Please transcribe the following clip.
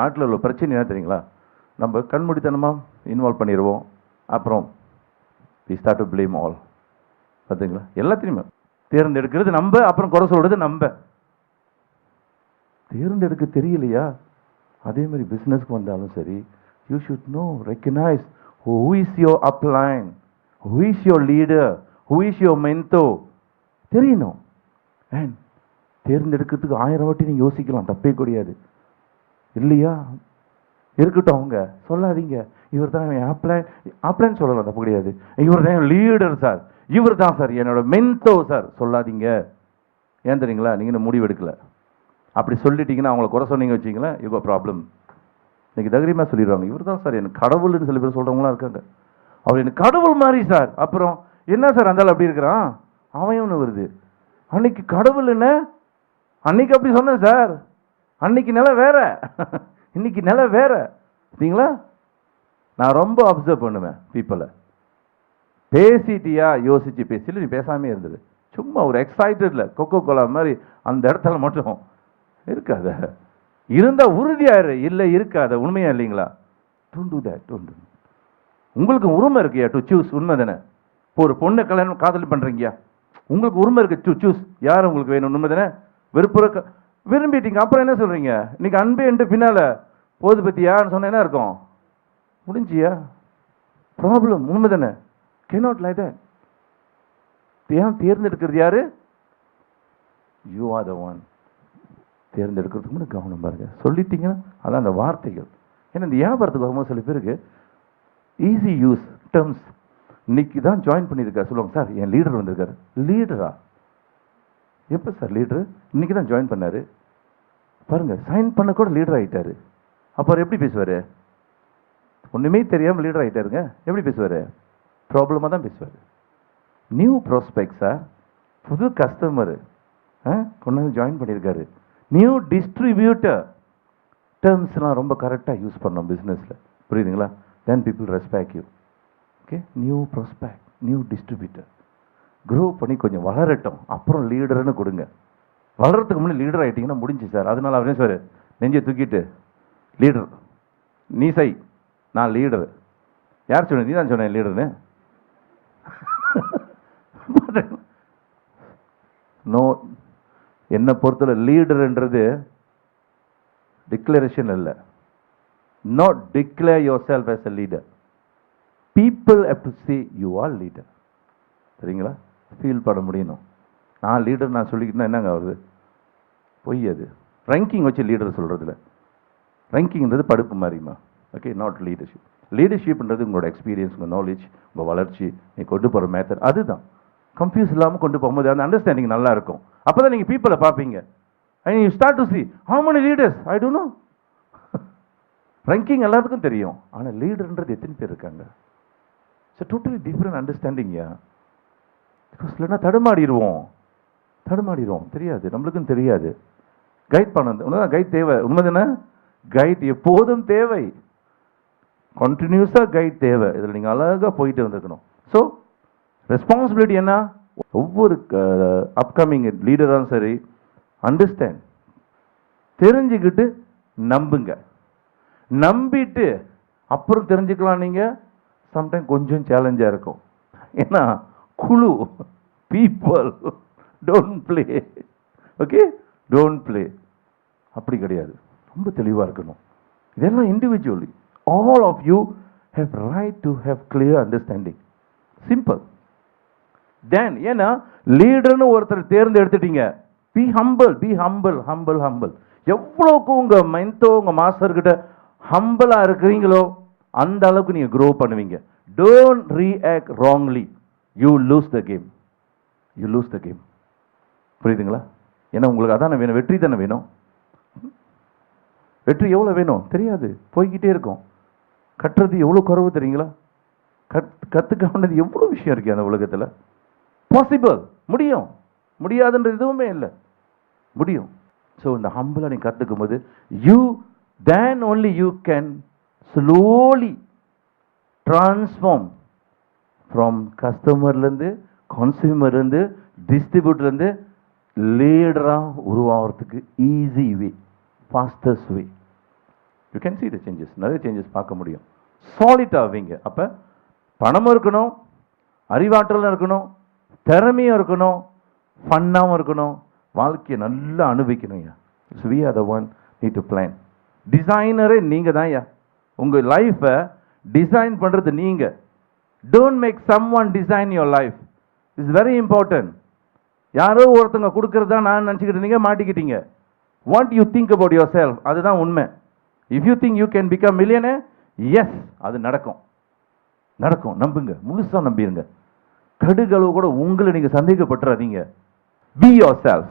நாட்டில் உள்ள பிரச்சனை என்ன தெரியுங்களா? நம்ம கண்மூடித்தனமாக இன்வால்வ் பண்ணிடுவோம். அப்புறம் we start to blame all. பார்த்தீங்களா? எல்லாத்தையுமே தேர்ந்தெடுக்கிறது நம்ம, அப்புறம் குறை சொல்கிறது நம்ம. தேர்ந்தெடுக்க தெரியலையா? அதே மாதிரி பிஸ்னஸ்க்கு வந்தாலும் சரி, you should know, recognise who is your upline, who is your leader, who is your mentor. தெரியணும். அண்ட் தேர்ந்தெடுக்கிறதுக்கு 1000 வாட்டி நீங்கள் யோசிக்கலாம், தப்பே கிடையாது இல்லையா? இருக்கட்டும், அவங்க சொல்லாதீங்க இவர் தான் என் ஆப்ளைன் சொல்லலாம், தப்பு கிடையாது. இவர் தான் என் லீடர் சார், இவர் தான் சார் என்னோட மென்டோ சார் சொல்லாதீங்க. ஏன் தெரியுங்களா? நீங்கள் இன்னும் முடிவு எடுக்கல. அப்படி சொல்லிட்டீங்கன்னா, அவங்கள குறை சொன்னீங்க வச்சிங்களேன், யூ ப்ராப்ளம். இன்னைக்கு தைரியமாக சொல்லிடுவாங்க, இவர் தான் சார் எனக்கு கடவுள்னு சில பேர் சொல்கிறவங்களாம் இருக்காங்க. அவர் எனக்கு கடவுள் மாதிரி சார். அப்புறம் என்ன சார் அந்தாலும் அப்படி இருக்கிறான், அவன் ஒன்று வருது. அன்னைக்கு கடவுள் என்ன, அன்னைக்கு அப்படி சொன்னேன் சார், அன்னைக்கு நிலை வேற, இன்னைக்கு நிலை வேற. சரிங்களா? நான் ரொம்ப அப்சர்வ் பண்ணுவேன் பீப்புளை. பேசிட்டியா யோசிச்சு பேசல, நீ பேசாமே இருந்தது, சும்மா ஒரு எக்ஸைட்டட்ல கொக்கோ கோலா மாதிரி அந்த இடத்துல மட்டும் இருக்காத. இருந்தா உறுதியாயிரு, இல்லை இருக்காத. உண்மையா இல்லைங்களா? Don't to that, don't to. உங்களுக்கு உரிமை இருக்கியா டு சூஸ்? உண்மை தானே? இப்போ ஒரு பொண்ணை கல்யாணம் காதல் பண்றீங்கயா, உங்களுக்கு உரிமை இருக்கு டு சூஸ் யார் உங்களுக்கு வேணும். உண்மை தானே? விருப்ப விரும்பிட்டீங்க, அப்புறம் என்ன சொல்றீங்க? இன்னைக்கு அன்பே என்று பின்னால போது பத்தியான்னு சொன்ன என்ன இருக்கும்? முடிஞ்சியா? ப்ராப்ளம். உண்மை தானே? Cannot like that. ஏன் தேர்ந்தெடுக்கிறது யாரு? You are the one. தேர்ந்தெடுக்கிறதுக்கு முன்னாடி கவனம் பாருங்க. சொல்லிட்டீங்கன்னா அதான் அந்த வார்த்தைகள். ஏன்னா இந்த வியாபாரத்துக்கு வரும்போது சில பேருக்கு ஈஸி யூஸ் டேர்ம்ஸ். இன்னைக்கு தான் ஜாயின் பண்ணியிருக்காரு சொல்லுவாங்க, சார் என் லீடர் வந்திருக்காரு. லீடரா? எப்போ சார் லீடரு? இன்னைக்கு தான் ஜாயின் பண்ணாரு. பாருங்க, சைன் பண்ண கூட லீடர் ஆகிட்டாரு. அப்புறம் எப்படி பேசுவார்? ஒன்றுமே தெரியாமல் லீடர் ஆகிட்டாருங்க, எப்படி பேசுவார்? ப்ராப்ளமாக தான் பேசுவார். நியூ ப்ராஸ்பெக்ட் சார், புது கஸ்டமரு கொண்டு வந்து ஜாயின் பண்ணியிருக்காரு. New distributor. டேர்ம்ஸ்லாம் ரொம்ப கரெக்டாக யூஸ் பண்ணோம் பிஸ்னஸில், புரியுதுங்களா? தென் people respect you. Okay, new prospect, new distributor. Grow பண்ணி கொஞ்சம் வளரட்டும், அப்புறம் லீடர்னு கொடுங்க. வளர்கிறதுக்கு முன்னாடி லீடர் ஆகிட்டிங்கன்னா முடிஞ்சு சார். அதனால அவரே சார் நெஞ்சை தூக்கிட்டு லீடர் நீ செய், நான் லீடர். யார் சொன்ன? நீ தான் சொன்னேன் லீடர்னு. நோ, என்னை பொறுத்தவரை லீடர்ன்றது டிக்ளரேஷன் இல்லை. Not declare your self as a leader. People have to say you are leader. சரிங்களா? ஃபீல் பண்ண முடியணும். நான் லீடர் நான் சொல்லிக்கிட்டேன்னா என்னங்க வருது? பொய். அது ரேங்கிங் வச்சு லீடர் சொல்கிறதுல. ரேங்கிங்கிறது படுப்பு மாதிரிமா. Okay, not leadership. லீடர்ஷிப்ன்றது உங்களோட எக்ஸ்பீரியன்ஸ், உங்கள் நாலேஜ், உங்கள் வளர்ச்சி, நீங்கள் கொண்டு போகிற மேத்தட். அதுதான் கன்ஃபியூஸ் இல்லாமல் கொண்டு போகும்போது அந்த அண்டர்ஸ்டாண்டிங் நல்லா இருக்கும். அப்போ தான் நீங்கள் பீப்புளை பார்ப்பீங்க. And you start to see how many leaders I don't know. Ranking எல்லாத்துக்கும் தெரியும், ஆனால் லீடர்ன்றது எத்தனை பேர் இருக்காங்க? இட்ஸ் டோட்டலி டிஃப்ரெண்ட் அண்டர்ஸ்டாண்டிங்யா. பிகாஸ் இல்லைன்னா தடுமாறிடுவோம். தெரியாது, நம்மளுக்கும் தெரியாது. கைட் பண்ணது உண்மைதான், கைட் தேவை. உண்மை தானே? கைட் எப்போதும் தேவை, கண்டினியூஸாக கைட் தேவை. இதில் நீங்கள் அழகாக போயிட்டு வந்துருக்கணும். ஸோ ரெஸ்பான்சிபிலிட்டி என்ன? ஒவ்வொரு அப்கமிங் லீடராகவும் சரி, அண்டர்ஸ்டாண்ட், தெரிஞ்சுக்கிட்டு நம்புங்க. நம்பிட்டு அப்புறம் தெரிஞ்சுக்கலாம். நீங்கள் சம்டைம் கொஞ்சம் சேலஞ்சாக இருக்கும். ஏன்னா குழு, people, don't play. Okay, don't play. அப்படி கிடையாது, ரொம்ப தெளிவாக இருக்கணும். இதெல்லாம் individually all of you have right to have clear understanding. Simple. Then ஏன்னா லீடர்னு ஒருத்தர் தேர்ந்தெடுத்துட்டீங்க, be humble, be humble, humble, humble. எவ்வளோக்கு உங்கள் மென்டோ, உங்கள் மாஸ்டர்கிட்ட ஹம்பிளாக இருக்கிறீங்களோ அந்த அளவுக்கு நீங்கள் க்ரோ பண்ணுவீங்க. Don't react wrongly, you lose the game. You lose the game. புரியுதுங்களா? ஏன்னா உங்களுக்கு அதானே வேணும், வெற்றி தானே வேணும். வெற்றி எவ்வளோ வேணும் தெரியாது, போய்கிட்டே இருக்கும். கட்டுறது எவ்வளோ குறவு தெரியுங்களா? கற்றுக்க வேண்டியது எவ்வளோ விஷயம் இருக்கு அந்த உலகத்தில். பாசிபிள், முடியும். முடியாதுன்றது எதுவுமே இல்லை, முடியும். ஸோ இந்த ஹம்பிளாக நீங்கள் கற்றுக்கும் போது then only you can slowly transform from கஸ்டமர்லேருந்து, கன்சியூமர்லேருந்து, டிஸ்ட்ரிபியூட்டர்லேருந்து லீடராக உருவாகிறதுக்கு easy way, fastest way. You can see the changes, நிறைய சேஞ்சஸ் பார்க்க முடியும். சாலிட் ஆவீங்க. அப்போ பணமும் இருக்கணும், அறிவாற்றலும் இருக்கணும், திறமையும் இருக்கணும், ஃபன்னாகவும் இருக்கணும், வாழ்க்கையை நல்லா அனுபவிக்கணும். So we are the one need to plan. டிசைனரே நீங்கள் தான் ஐயா. உங்கள் லைஃப்பை டிசைன் பண்ணுறது நீங்கள். Don't make someone design your life. It's very important. யாரோ ஒருத்தங்க கொடுக்கறதா நான் நினச்சிக்கிட்டு இருந்தீங்க, மாட்டிக்கிட்டீங்க. What you think about your செல்ஃப், அதுதான் உண்மை. If you think you can become millionaire, yes, அது நடக்கும். நடக்கும், நம்புங்க, முழுசாக நம்பிடுங்க. கடுகளவு கூட உங்களை நீங்கள் சந்தேகப்பட்டுறாதீங்க. Be your self.